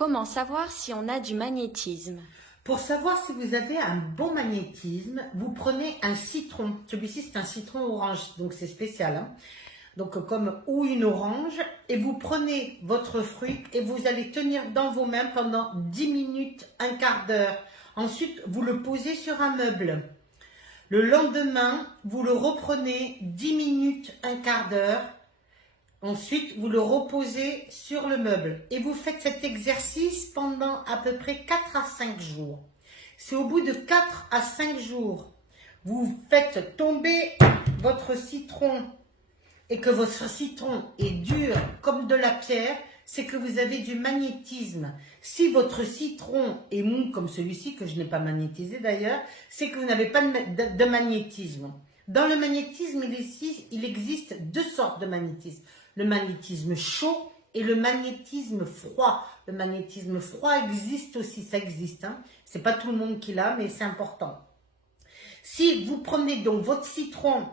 Comment savoir si on a du magnétisme? Pour savoir si vous avez un bon magnétisme, vous prenez un citron. Celui-ci, c'est un citron orange, donc c'est spécial, hein. Donc ou une orange, et vous prenez votre fruit et vous allez tenir dans vos mains pendant 10 minutes, un quart d'heure. Ensuite, vous le posez sur un meuble. Le lendemain, vous le reprenez 10 minutes, un quart d'heure. Ensuite, vous le reposez sur le meuble et vous faites cet exercice pendant à peu près 4 à 5 jours. C'est au bout de 4 à 5 jours, vous faites tomber votre citron et que votre citron est dur comme de la pierre, c'est que vous avez du magnétisme. Si votre citron est mou comme celui-ci, que je n'ai pas magnétisé d'ailleurs, c'est que vous n'avez pas de magnétisme. Dans le magnétisme, il existe deux sortes de magnétisme. Le magnétisme chaud et le magnétisme froid. Le magnétisme froid existe aussi, ça existe, hein. C'est pas tout le monde qui l'a, mais c'est important. Si vous prenez donc votre citron,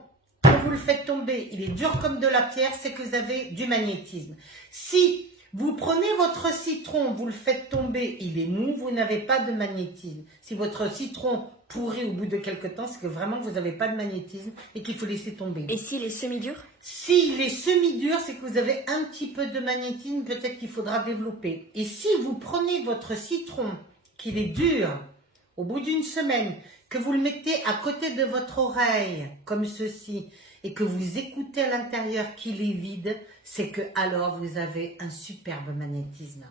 que vous le faites tomber, il est dur comme de la pierre, c'est que vous avez du magnétisme. Si vous prenez votre citron, vous le faites tomber, il est mou, vous n'avez pas de magnétisme. Si votre citron pourrit au bout de quelques temps, c'est que vraiment vous n'avez pas de magnétisme et qu'il faut laisser tomber. Et s'il est semi-dur? S'il est semi-dur, c'est que vous avez un petit peu de magnétisme, peut-être qu'il faudra développer. Et si vous prenez votre citron, qu'il est dur, au bout d'une semaine, que vous le mettez à côté de votre oreille, comme ceci, et que vous écoutez à l'intérieur qu'il est vide, c'est que alors vous avez un superbe magnétisme.